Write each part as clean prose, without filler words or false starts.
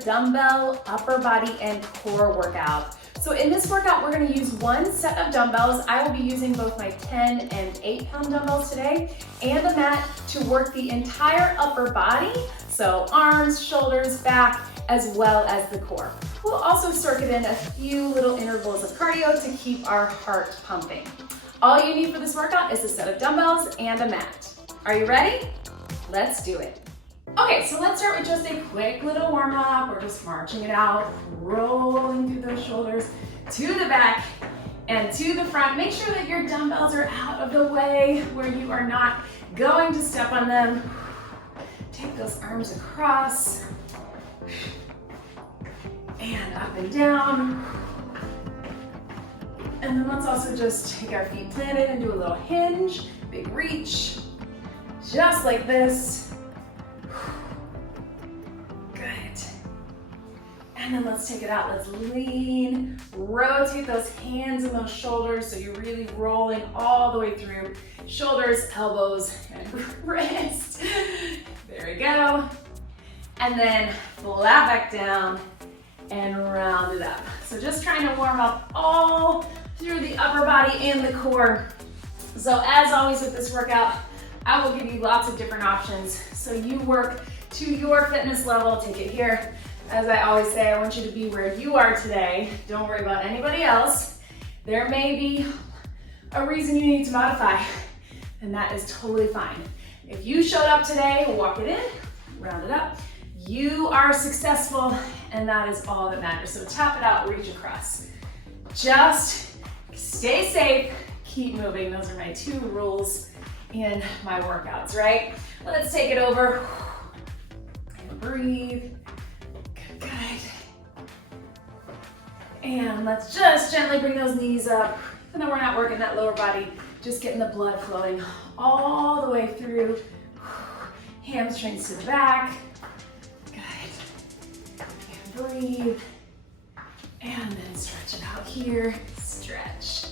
dumbbell upper body and core workout. So in this workout, we're gonna use one set of dumbbells. I will be using both my 10 and 8-pound dumbbells today and a mat to work the entire upper body. So arms, shoulders, back, as well as the core. We'll also circuit in a few little intervals of cardio to keep our heart pumping. All you need for this workout is a set of dumbbells and a mat. Are you ready? Let's do it. Okay, so let's start with just a quick little warm up. We're just marching it out, rolling through those shoulders to the back and to the front. Make sure that your dumbbells are out of the way where you are not going to step on them. Take those arms across and up and down. And then let's also just take our feet planted and do a little hinge, big reach, just like this. Good. And then let's take it out. Let's lean, rotate those hands and those shoulders so you're really rolling all the way through. Shoulders, elbows, and wrist. There we go. And then flat back down and round it up. So just trying to warm up all through the upper body and the core. So as always with this workout, I will give you lots of different options. So you work to your fitness level, take it here. As I always say, I want you to be where you are today. Don't worry about anybody else. There may be a reason you need to modify, and that is totally fine. If you showed up today, walk it in, round it up. You are successful, and that is all that matters. So tap it out, reach across. Just stay safe, keep moving. Those are my 2 rules in my workouts, right? Let's take it over. And breathe. Good. And let's just gently bring those knees up. And then we're not working that lower body, just getting the blood flowing all the way through. Hamstrings to the back. Good. And breathe. And then stretch it out here. Stretch.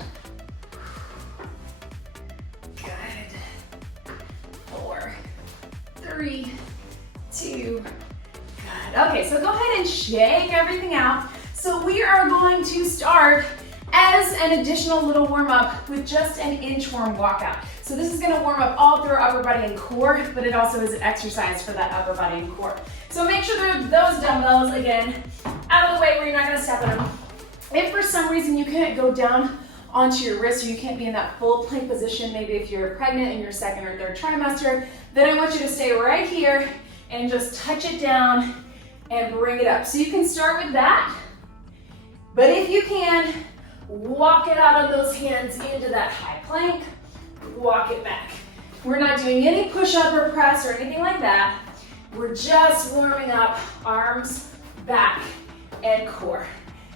Good. 4, 3, 2. Good. Okay, so go ahead and shake everything out. So we are going to start as an additional little warm up with just an inchworm walk out. So this is gonna warm up all through our upper body and core, but it also is an exercise for that upper body and core. So make sure that those dumbbells, again, out of the way where you're not gonna step on them. If for some reason you can't go down onto your wrist or you can't be in that full plank position, maybe if you're pregnant in your 2nd or 3rd trimester, then I want you to stay right here and just touch it down and bring it up. So you can start with that, but if you can, walk it out of those hands into that high plank, walk it back. We're not doing any push-up or press or anything like that. We're just warming up arms, back, and core.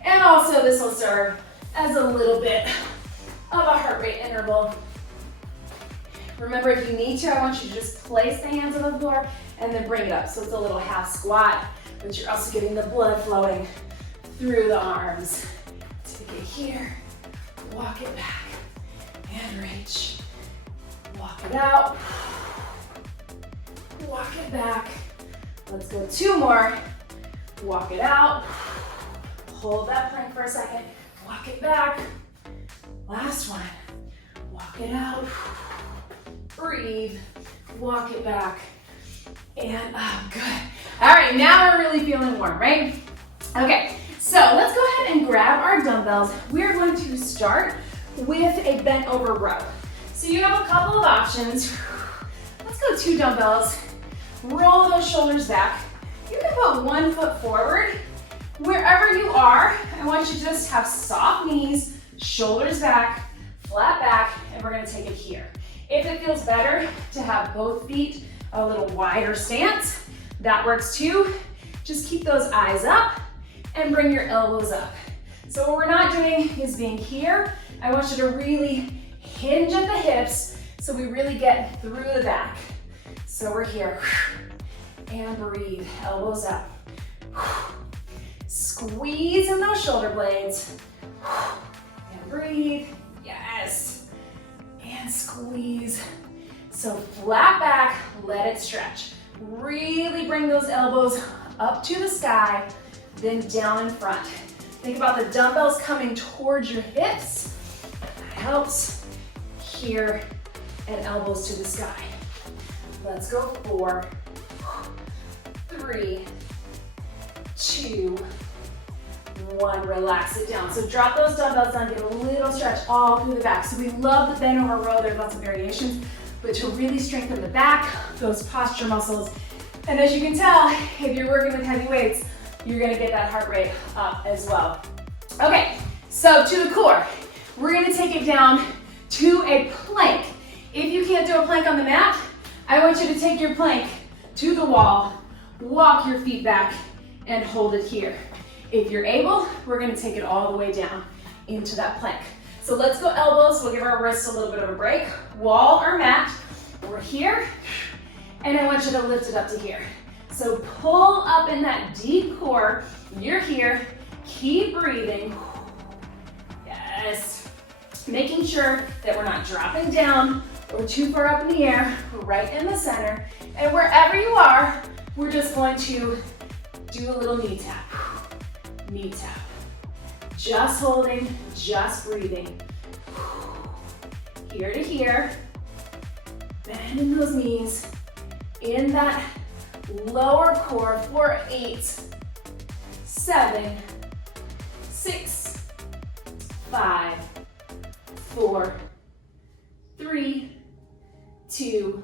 And also this will serve as a little bit of a heart rate interval. Remember, if you need to, I want you to just place the hands on the floor and then bring it up. So it's a little half squat, but you're also getting the blood flowing through the arms. Take it here, walk it back, and reach. Walk it out, walk it back. Let's go 2 more. Walk it out, hold that plank for a second, walk it back. Last one, walk it out, breathe, walk it back, and up, good. All right, now we're really feeling warm, right? Okay, so let's go ahead and grab our dumbbells. We're going to start with a bent over row. So you have a couple of options. Let's go 2 dumbbells, roll those shoulders back. You can put 1 foot forward. Wherever you are, I want you to just have soft knees, shoulders back, flat back, and we're gonna take it here. If it feels better to have both feet a little wider stance, that works too. Just keep those eyes up and bring your elbows up. So what we're not doing is being here. I want you to really hinge at the hips so we really get through the back. So we're here. And breathe, elbows up. Squeeze in those shoulder blades. And breathe, yes. And squeeze. So flat back, let it stretch. Really bring those elbows up to the sky then down in front. Think about the dumbbells coming towards your hips. That helps. Here, and elbows to the sky. Let's go. 4, 3, 2, 1. Relax it down. So drop those dumbbells down, get a little stretch all through the back. So we love the bend over row. There's lots of variations, but to really strengthen the back, those posture muscles. And as you can tell, if you're working with heavy weights, you're gonna get that heart rate up as well. Okay, so to the core, we're gonna take it down to a plank. If you can't do a plank on the mat, I want you to take your plank to the wall, walk your feet back, and hold it here. If you're able, we're gonna take it all the way down into that plank. So let's go elbows. We'll give our wrists a little bit of a break. Wall or mat, we're here, and I want you to lift it up to here. So pull up in that deep core. You're here, keep breathing. Yes. Making sure that we're not dropping down or too far up in the air. We're right in the center. And wherever you are, we're just going to do a little knee tap. Knee tap. Just holding, just breathing. Here to here. Bending those knees in that lower core for 8, 7, 6, 5, 4, 3, 2,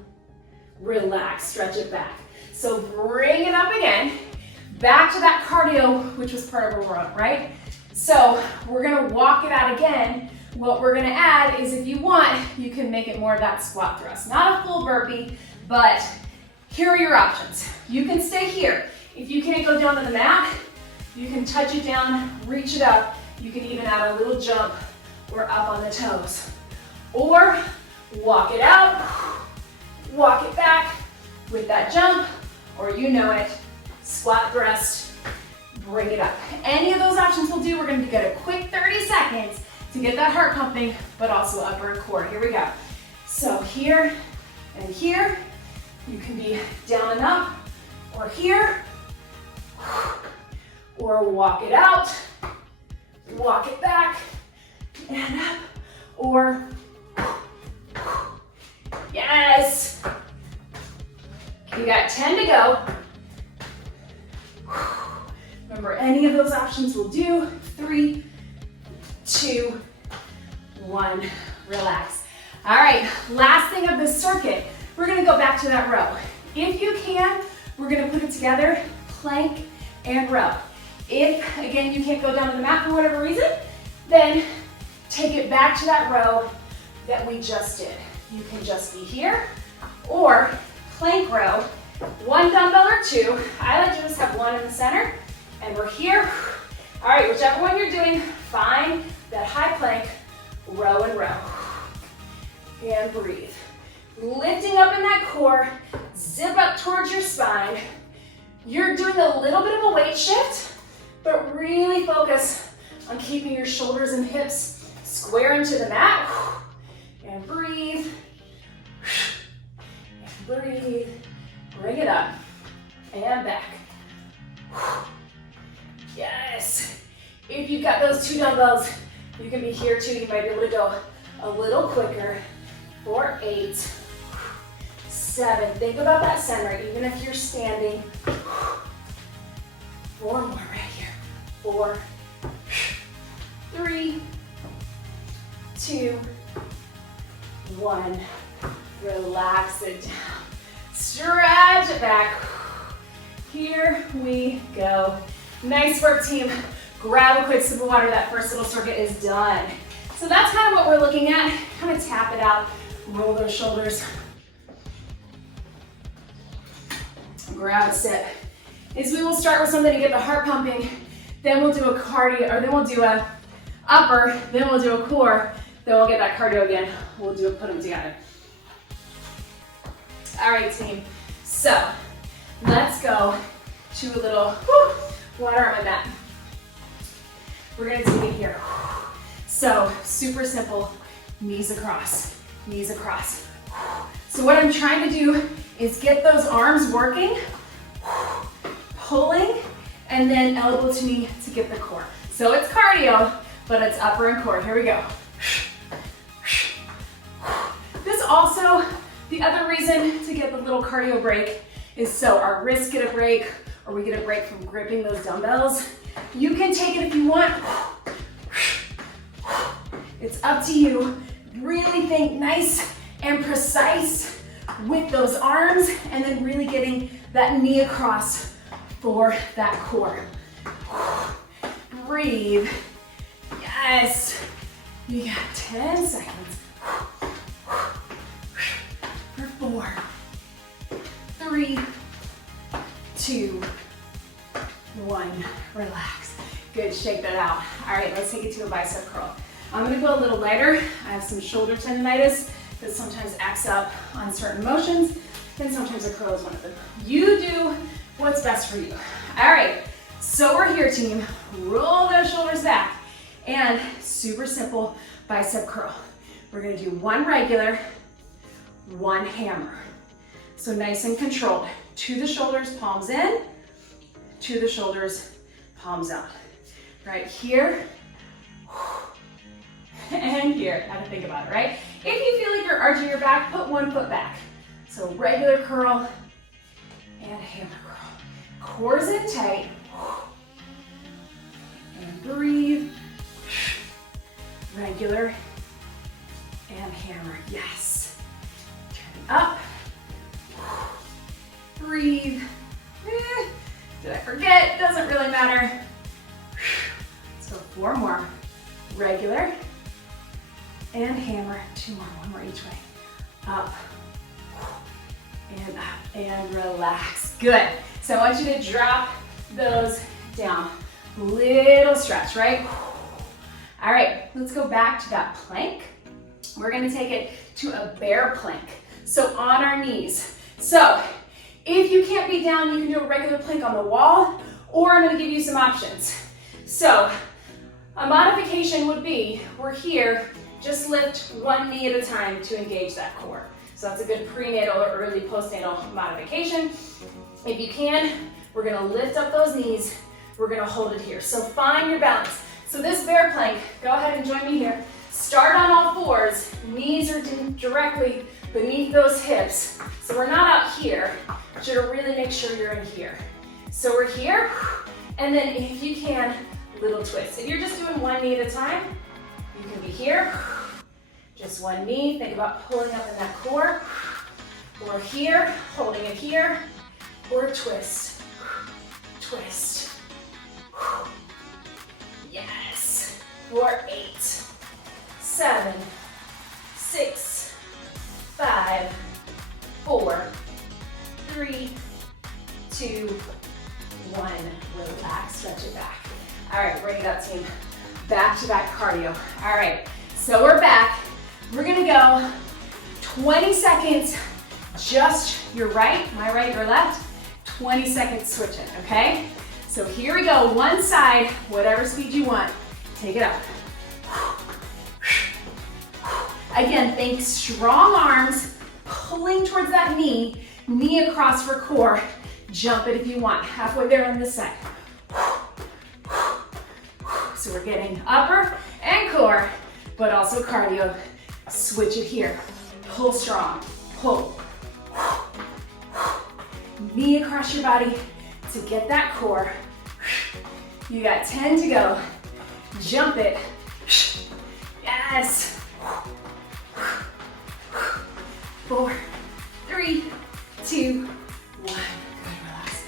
relax, stretch it back. So bring it up again, back to that cardio, which was part of our run, right? So we're gonna walk it out again. What we're gonna add is, if you want, you can make it more of that squat thrust. Not a full burpee, but here are your options. You can stay here. If you can't go down to the mat, you can touch it down, reach it up. You can even add a little jump or up on the toes. Or walk it out, walk it back with that jump, or you know it, squat thrust, bring it up. Any of those options will do. We're gonna get a quick 30 seconds to get that heart pumping, but also upper core. Here we go. So here and here, you can be down and up, or here, or walk it out, walk it back, and up, or yes. You got 10 to go. Remember, any of those options will do. 3, 2, 1, relax. All right, last thing of this circuit, we're gonna go back to that row. If you can, we're gonna put it together, plank and row. If, again, you can't go down to the mat for whatever reason, then take it back to that row that we just did. You can just be here, or plank row, 1 dumbbell or 2. I like to just have 1 in the center, and we're here. All right, whichever one you're doing, find that high plank, row and row. And breathe. Lifting up in that core, zip up towards your spine. You're doing a little bit of a weight shift, but really focus on keeping your shoulders and hips square into the mat. And breathe. And breathe. Bring it up and back. Yes. If you've got those 2 dumbbells, you can be here too. You might be able to go a little quicker. For 8, 7. Think about that center, even if you're standing. 4 more right here. 4, 3, 2, 1. Relax it down. Stretch it back. Here we go. Nice work, team. Grab a quick sip of water. That first little circuit is done. So that's kind of what we're looking at. Kind of tap it out. Roll those shoulders. Grab a sip. Is we will start with something to get the heart pumping. Then we'll do a cardio, or then we'll do a upper. Then we'll do a core. Then we'll get that cardio again. We'll do it, put them together. All right, team. So let's go to a little water on my mat. We're gonna take it here. So super simple. Knees across. Knees across. So what I'm trying to do is get those arms working, pulling, and then elbow to knee to get the core. So it's cardio, but it's upper and core. Here we go. This also, the other reason to get the little cardio break is so our wrists get a break, or we get a break from gripping those dumbbells. You can take it if you want. It's up to you. Really think nice and precise with those arms, and then really getting that knee across for that core. Breathe. Yes. You got 10 seconds. For 4, 3, 2, 1. Relax. Good, shake that out. All right, let's take it to a bicep curl. I'm gonna go a little lighter. I have some shoulder tendonitis that sometimes acts up on certain motions, and sometimes a curl is one of them. You do what's best for you. All right, so we're here, team. Roll those shoulders back, and super simple bicep curl. We're gonna do 1 regular, 1 hammer. So nice and controlled. To the shoulders, palms in, to the shoulders, palms out. Right here, and here. How to think about it, right? If you feel like you're arching your back, put 1 foot back. So regular curl and hammer curl. Core's in tight. And breathe. Regular and hammer. Yes. Turn up. Breathe. Did I forget? Doesn't really matter. Let's go 4 more. Regular and hammer. 2 more, 1 more each way. Up and relax. Good. So I want you to drop those down. Little stretch, right? All right, let's go back to that plank. We're gonna take it to a bear plank. So on our knees. So if you can't be down, you can do a regular plank on the wall, or I'm gonna give you some options. So a modification would be, we're here, just lift 1 knee at a time to engage that core. So that's a good prenatal or early postnatal modification. If you can, we're gonna lift up those knees, we're gonna hold it here. So find your balance. So this bear plank, go ahead and join me here. Start on all 4s, knees are directly beneath those hips. So we're not out here, but you're to really make sure you're in here. So we're here, and then if you can, little twist. If you're just doing 1 knee at a time, you can be here, just 1 knee. Think about pulling up in that core, or here, holding it here, or twist, twist. Yes. For 8, 7, 6, 5, 4, 3, 2, 1. Relax, stretch it back. All right, bring it up, team. Back to back cardio. All right, so we're back. We're gonna go 20 seconds, just your right, my right, your left, 20 seconds switching, okay? So here we go, one side, whatever speed you want, take it up. Again, think strong arms, pulling towards that knee, knee across for core. Jump it if you want, halfway there on this side. So we're getting upper and core, but also cardio. Switch it here. Pull strong, pull. Knee across your body to get that core. You got 10 to go. Jump it. Yes. 4, 3, 2, 1. Good, relax.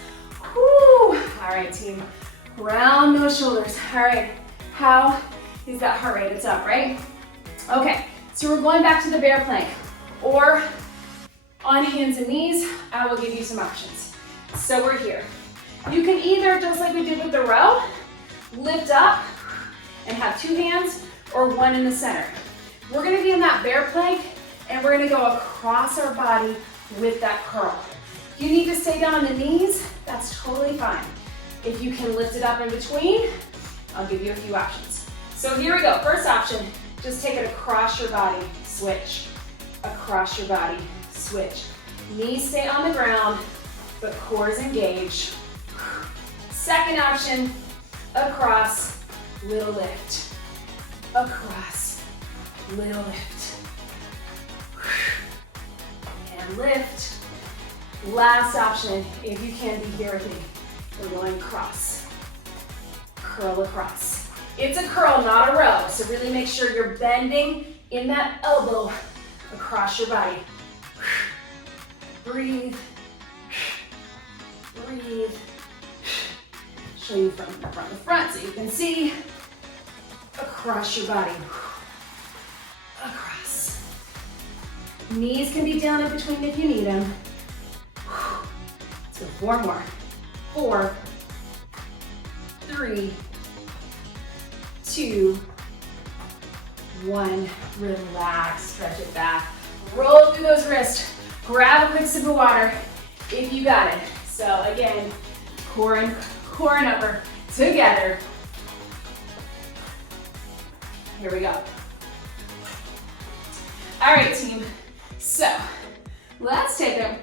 Woo. All right, team. Round those shoulders. All right. How is that heart rate? It's up, right? Okay. So we're going back to the bear plank, or on hands and knees. I will give you some options. So we're here. You can either, just like we did with the row, lift up and have 2 hands, or 1 in the center. We're gonna be in that bear plank, and we're gonna go across our body with that curl. If you need to stay down on the knees, that's totally fine. If you can lift it up in between, I'll give you a few options. So here we go. First option, just take it across your body, switch. Across your body, switch. Knees stay on the ground, but core is engaged. Second option, across, little lift. Across, little lift. And lift. Last option, if you can be here with me, we're going cross. Curl across. It's a curl, not a row, so really make sure you're bending in that elbow across your body. Breathe. Breathe. Show you from front to front so you can see across your body. Across. Knees can be down in between if you need them. Let's go 4 more. 4, 3, 2, 1. Relax, stretch it back. Roll through those wrists. Grab a quick sip of water if you got it. So again, core and upper together. Here we go. All right, team. So let's take it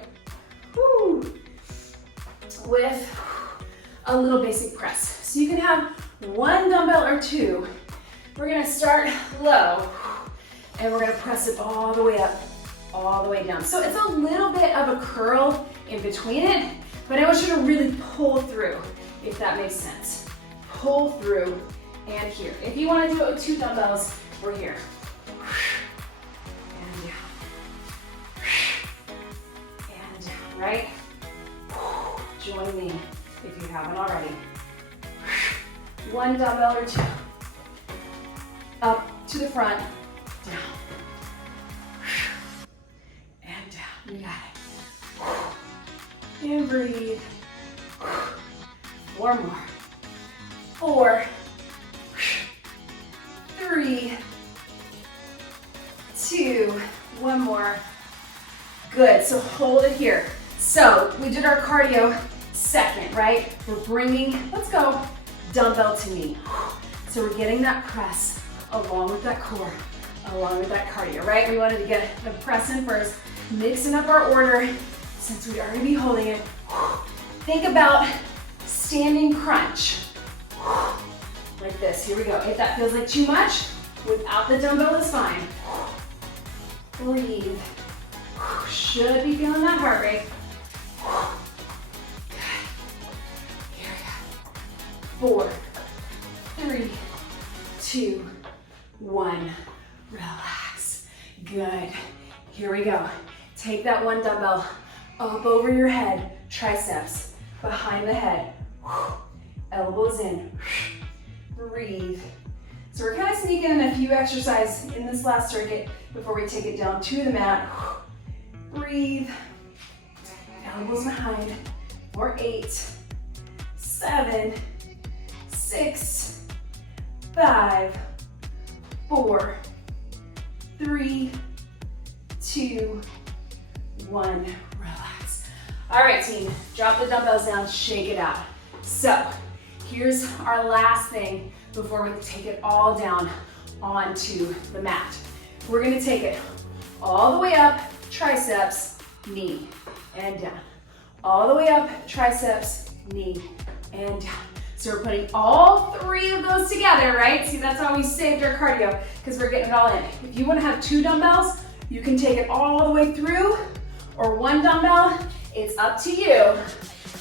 with a little basic press. So you can have 1 dumbbell or 2. We're gonna start low and we're gonna press it all the way up, all the way down. So it's a little bit of a curl in between it, but I want you to really pull through, if that makes sense. Pull through and here. If you wanna do it with 2 dumbbells, we're here. And down. And down, right? Join me if you haven't already. 1 dumbbell or 2. Up to the front, down. And down, you got it. And breathe. 4 more. 4, 3, 2, 1 more. Good, so hold it here. So we did our cardio second, right? We're bringing, let's go, dumbbell to knee. So we're getting that press along with that core, along with that cardio, right? We wanted to get the press in first, mixing up our order since we are gonna be holding it. Think about standing crunch, like this. Here we go. If that feels like too much, without the dumbbell is fine. Breathe. Should be feeling that heart rate. Good. Here we go. 4, 3, 2, 1. Relax. Good. Here we go. Take that 1 dumbbell up over your head, triceps, behind the head. Elbows in. Breathe. So we're kind of sneaking in a few exercises in this last circuit before we take it down to the mat. Breathe. Elbows behind. For 8, 7, 6, 5, 4, 3, 2, 1. Relax. All right, team. Drop the dumbbells down, shake it out. So here's our last thing before we take it all down onto the mat. We're gonna take it all the way up, triceps, knee, and down. All the way up, triceps, knee, and down. So we're putting all 3 of those together, right? See, that's how we saved our cardio, because we're getting it all in. If you wanna have 2 dumbbells, you can take it all the way through, or 1 dumbbell, it's up to you.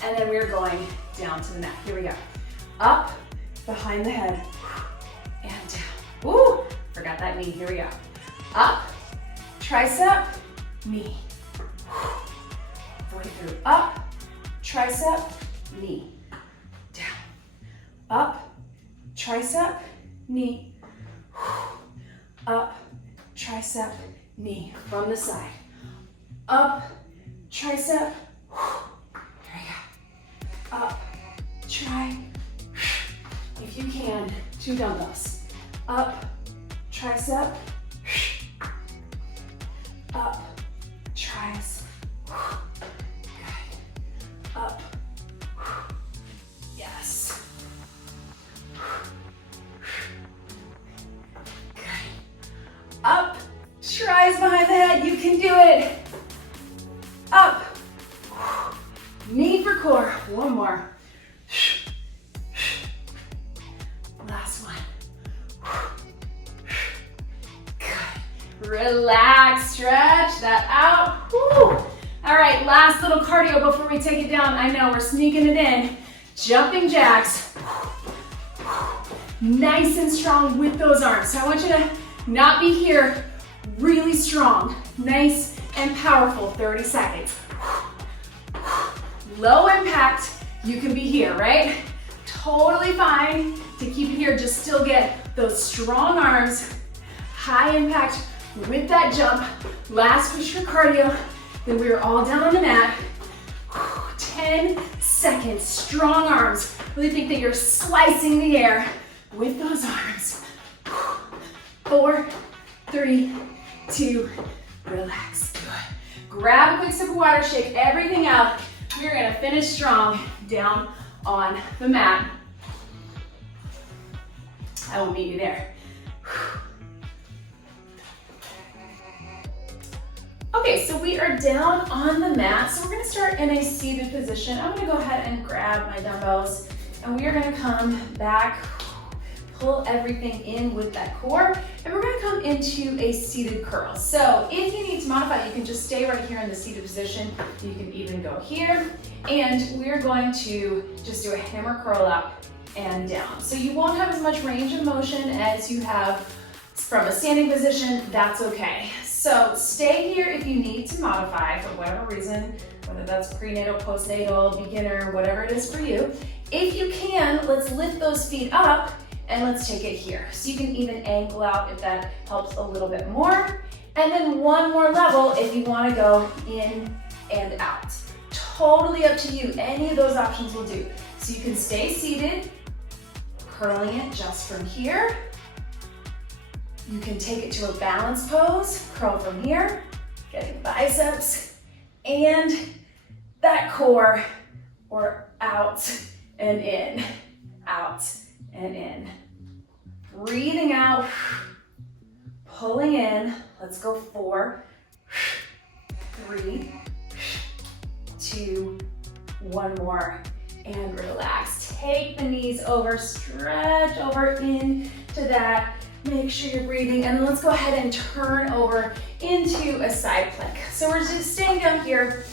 And then we're going down to the mat. Here we go. Up, behind the head, and down. Ooh, forgot that knee. Here we go. Up, tricep, knee. Going through. Up, tricep, knee. Down. Up, tricep, knee. Up, tricep, knee. From the side. Up, tricep. Here we go. Up, tri. If you can, 2 dumbbells. Up, tricep. Up, tris. Good. Up. Yes. Good. Up, tris behind the head. You can do it. Up. Knee for core. 1 more. Relax, stretch that out. Woo. All right, last little cardio before we take it down. I know we're sneaking it in. Jumping jacks. Nice and strong with those arms. So I want you to not be here, really strong. Nice and powerful, 30 seconds. Low impact, you can be here, right? Totally fine to keep it here, just still get those strong arms. High impact with that jump. Last push for cardio, then we are all down on the mat. 10 seconds, strong arms. Really think that you're slicing the air with those arms. 4, 3, 2, relax. Good. Grab a quick sip of water, shake everything out. We're gonna finish strong down on the mat. I will meet you there. Okay, so we are down on the mat. So we're gonna start in a seated position. I'm gonna go ahead and grab my dumbbells and we are gonna come back, pull everything in with that core, and we're gonna come into a seated curl. So if you need to modify, you can just stay right here in the seated position. You can even go here, and we're going to just do a hammer curl up and down. So you won't have as much range of motion as you have from a standing position. That's okay. So stay here if you need to modify for whatever reason, whether that's prenatal, postnatal, beginner, whatever it is for you. If you can, let's lift those feet up and let's take it here. So you can even ankle out if that helps a little bit more. And then one more level if you want to go in and out. Totally up to you. Any of those options will do. So you can stay seated, curling it just from here. You can take it to a balanced pose, curl from here, getting biceps and that core, or out and in, out and in. Breathing out, pulling in. Let's go 4, 3, 2, one more, and relax. Take the knees over, stretch over into that. Make sure you're breathing, and then let's go ahead and turn over into a side plank. So we're just staying down here.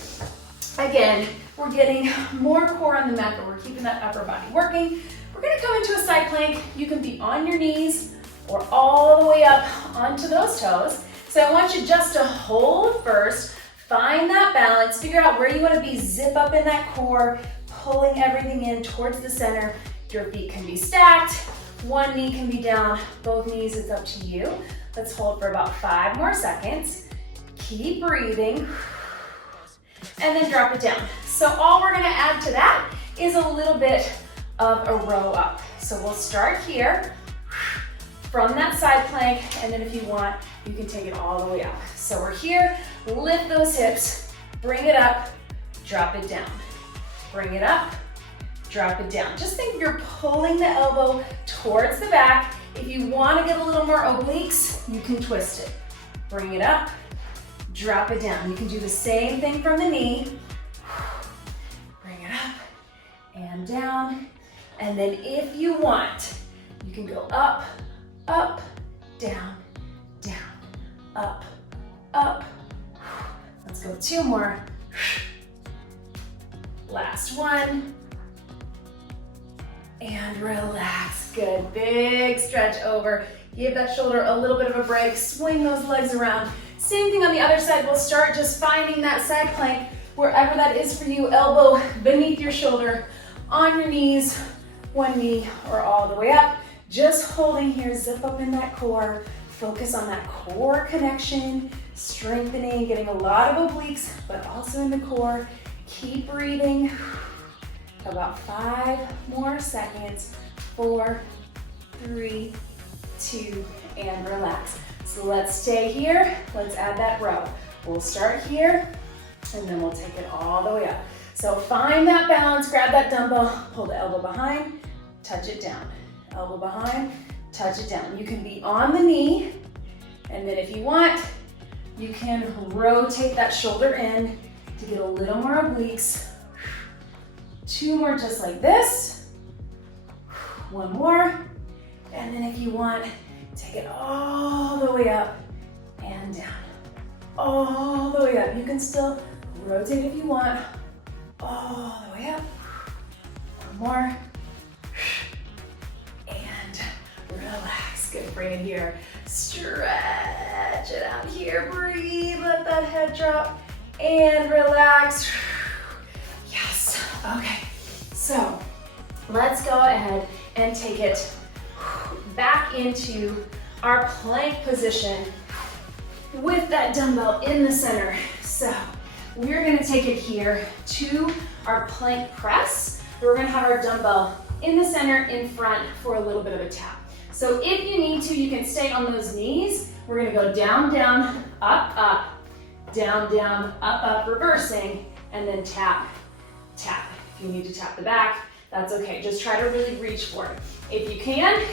Again, we're getting more core on the mat, but we're keeping that upper body working. We're gonna come into a side plank. You can be on your knees or all the way up onto those toes. So I want you just to hold first, find that balance, figure out where you wanna be, zip up in that core, pulling everything in towards the center. Your feet can be stacked. One knee can be down, both knees, it's up to you. Let's hold for about 5 more seconds. Keep breathing, and then drop it down. So all we're gonna add to that is a little bit of a row up. So we'll start here from that side plank, and then if you want, you can take it all the way up. So we're here, lift those hips, bring it up, drop it down. Bring it up, drop it down. Just think you're pulling the elbow towards the back. If you want to get a little more obliques, you can twist it. Bring it up, drop it down. You can do the same thing from the knee. Bring it up and down. And then if you want, you can go up, up, down, down, up, up. Let's go 2 more. Last one. And relax, good. Big stretch over. Give that shoulder a little bit of a break. Swing those legs around. Same thing on the other side. We'll start just finding that side plank, wherever that is for you. Elbow beneath your shoulder, on your knees, one knee, or all the way up. Just holding here, zip up in that core. Focus on that core connection, strengthening, getting a lot of obliques, but also in the core. Keep breathing. About 5 more seconds. 4, 3, 2, and relax. So let's stay here. Let's add that row. We'll start here, and then we'll take it all the way up. So find that balance, grab that dumbbell, pull the elbow behind, touch it down. Elbow behind, touch it down. You can be on the knee, and then if you want, you can rotate that shoulder in to get a little more obliques. 2 more just like this. 1 more. And then if you want, take it all the way up and and down. All the way up. You can still rotate if you want. All the way up. One more. And relax. Good, bring it here. Stretch it out here. Breathe, let that head drop. And relax. Yes, okay. So let's go ahead and take it back into our plank position with that dumbbell in the center. So we're gonna take it here to our plank press. We're gonna have our dumbbell in the center in front for a little bit of a tap. So if you need to, you can stay on those knees. We're gonna go down, down, up, up, down, down, up, up, reversing, and then tap, tap. If you need to tap the back, that's okay. Just try to really reach for it. If you can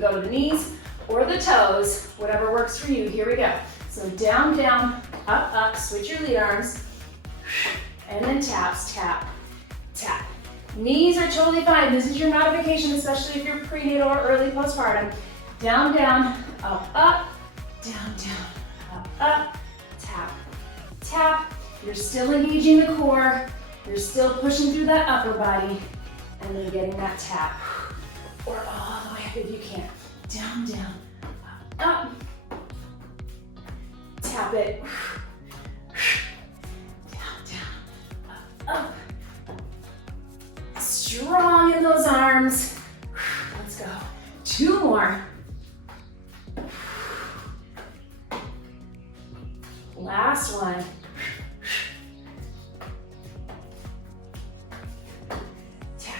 go to the knees or the toes, whatever works for you. Here we go. So down, down, up, up, switch your lead arms, and then taps, tap, tap. Knees are totally fine. This is your modification, especially if you're prenatal or early postpartum. Down, down, up, up, down, down, up, up, tap, tap. You're still engaging the core. You're still pushing through that upper body, and then getting that tap. Or all the way up if you can. Down, down, up, up. Tap it. Down, down, up, up. Strong in those arms. Let's go. Two more. Last one. Tap,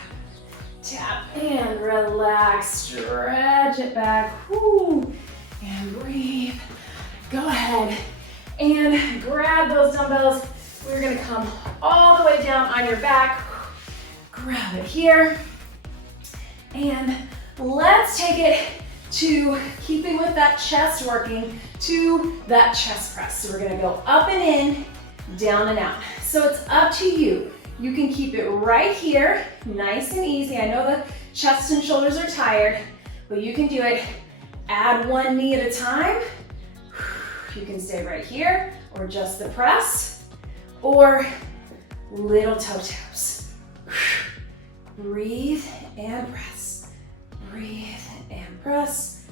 tap, and relax. Stretch it back. Woo. And breathe. Go ahead and grab those dumbbells. We're gonna come all the way down on your back. Grab it here. And let's take it to, keeping with that chest working, to that chest press. So we're gonna go up and in, down and out. So it's up to you. You can keep it right here, nice and easy. I know the chest and shoulders are tired, but you can do it. Add one knee at a time. You can stay right here, or just the press, or little toe taps. Breathe and press. Breathe and press.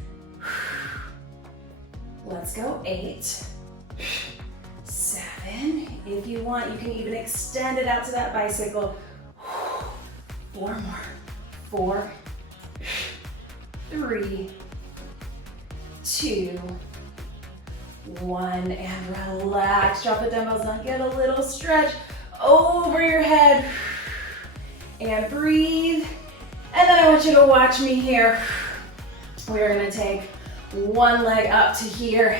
Let's go. 8, 7. If you want, you can even extend it out to that bicycle. 4 more. 4, 3, 2, 1, and relax. Drop the dumbbells down, get a little stretch over your head, and breathe. And then I want you to watch me here. We're gonna take one leg up to here.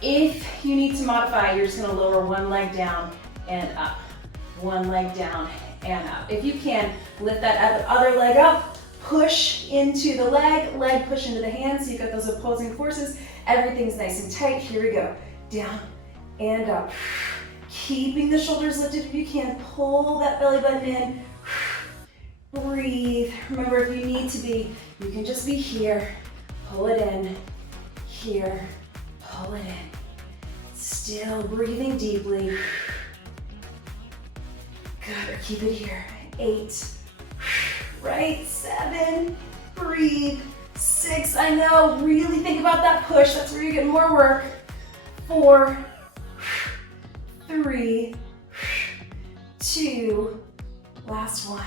If you need to modify, you're just gonna lower one leg down and up. One leg down and up. If you can, lift that other leg up, push into the leg push into the hand, so you've got those opposing forces. Everything's nice and tight. Here we go. Down and up. Keeping the shoulders lifted if you can. Pull that belly button in. Breathe. Remember, if you need to be, you can just be here. Pull it in. Here. Pull it in. Still breathing deeply. Good. Keep it here. 8. Right. 7. Breathe. 6. I know. Really think about that push. That's where you're getting more work. 4. 3. 2. Last one.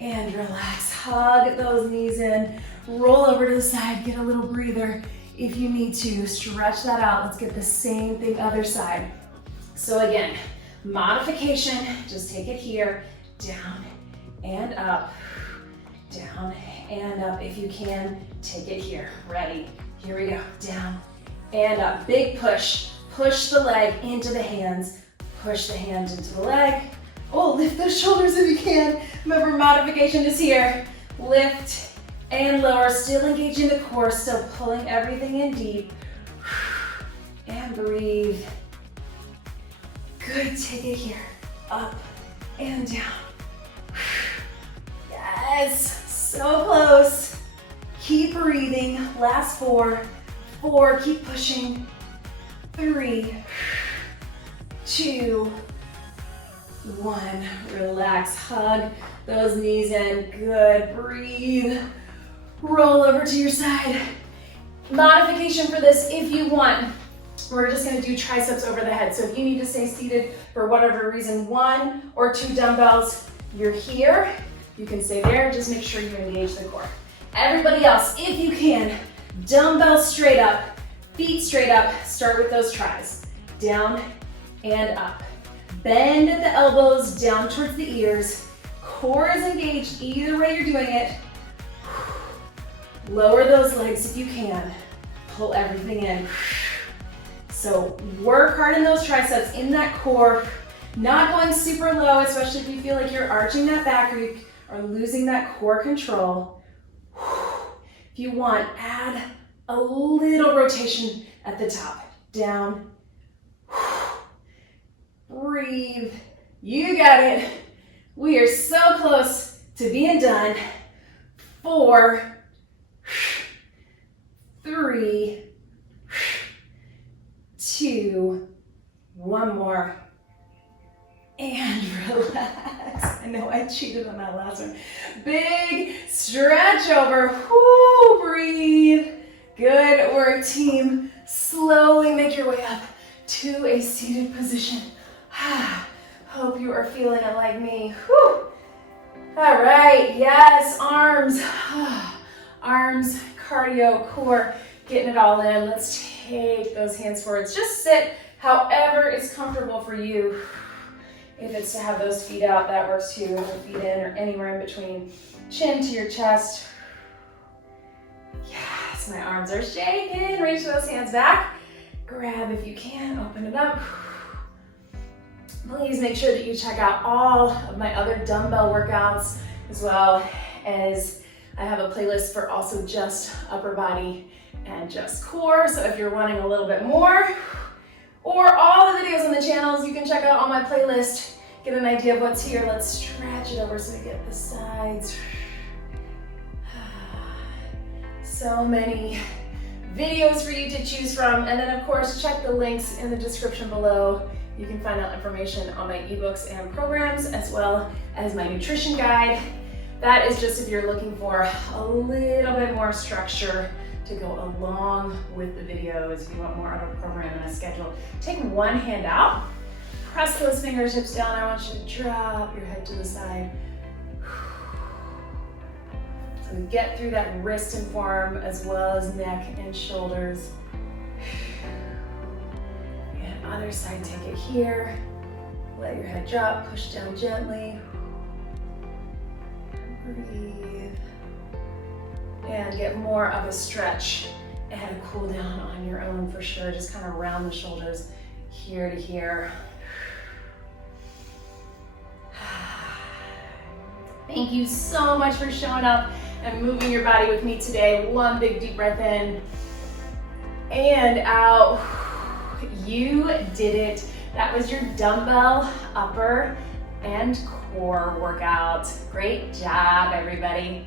And relax. Hug those knees in. Roll over to the side. Get a little breather if you need to. Stretch that out. Let's get the same thing other side. So again, modification. Just take it here. Down and up. Down and up. If you can, take it here. Ready? Here we go. Down and up. Big push. Push the leg into the hands. Push the hand into the leg. Oh, lift those shoulders if you can. Remember, modification is here. Lift and lower. Still engaging the core. Still pulling everything in deep. And breathe. Good. Take it here. Up and down. Yes. So close. Keep breathing. Last 4. 4. Keep pushing. 3, 2, 1. Relax, hug those knees in. Good, breathe. Roll over to your side. Modification for this if you want. We're just gonna do triceps over the head. So if you need to stay seated for whatever reason, 1 or 2 dumbbells, you're here. You can stay there, just make sure you engage the core. Everybody else, if you can, dumbbells straight up, feet straight up, start with those tries. Down and up. Bend at the elbows, down towards the ears. Core is engaged either way you're doing it. Lower those legs if you can. Pull everything in. So work hard in those triceps, in that core. Not going super low, especially if you feel like you're arching that back or you are losing that core control. If you want, add a little rotation at the top. Down. Breathe. You got it. We are so close to being done. 4, 3, 2, 1 more. And relax. I know I cheated on that last one. Big stretch over. Whoo, breathe. Good work, team. Slowly make your way up to a seated position. Hope you are feeling it like me. Whew. All right, yes, arms. Arms, cardio, core, getting it all in. Let's take those hands forwards. Just sit however is comfortable for you. If it's to have those feet out, that works too. Or feet in or anywhere in between. Chin to your chest. Yes, my arms are shaking. Reach those hands back. Grab if you can, open it up. Please make sure that you check out all of my other dumbbell workouts, as well as I have a playlist for also just upper body and just core. So if you're wanting a little bit more, or all the videos on the channels, you can check out on my playlist, get an idea of what's here. Let's stretch it over so we get the sides. So many videos for you to choose from. And then of course, check the links in the description below. You can find out information on my ebooks and programs, as well as my nutrition guide. That is just if you're looking for a little bit more structure to go along with the videos. If you want more of a program and a schedule, take one hand out, press those fingertips down. I want you to drop your head to the side. So we get through that wrist and forearm, as well as neck and shoulders. And other side, take it here. Let your head drop, push down gently. Breathe. And get more of a stretch and a cool down on your own for sure. Just kind of round the shoulders here to here. Thank you so much for showing up and moving your body with me today. One big deep breath in and out. You did it. That was your dumbbell upper and core workout. Great job, everybody.